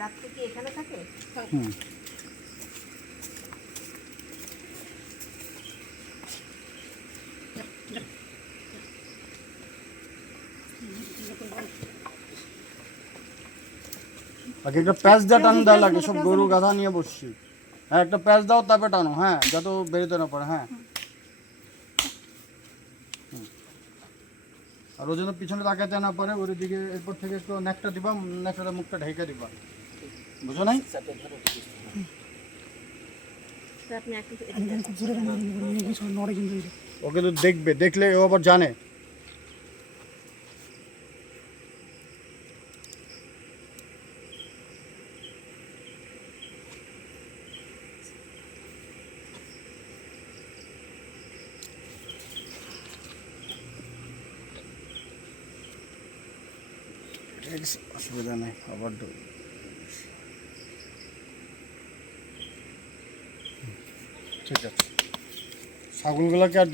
রাত্রে কি এখানে থাকে? হুম। আগে একটা প্যাচ দিয়ে টান দেওয়া লাগে, সব গরু গাধা নিয়ে বসছি। হ্যাঁ, একটা প্যাচ দাও, তারপরে টানো। হ্যাঁ, যত বেরোতে না পারে। হ্যাঁ, আর ও যেন পিছনে তাকাতে না পারে, ওর দিকে এরপর থেকে একটু নেকটা দিবা, নেকটা মুখটা ঢেকে দিবা, বুঝো নাই? আপনি একটু ওকে তো দেখবে, দেখলে ও আবার জানে। অসুবিধা নেই, আবার ঠিক আছে। ছাগলগুলোকে আর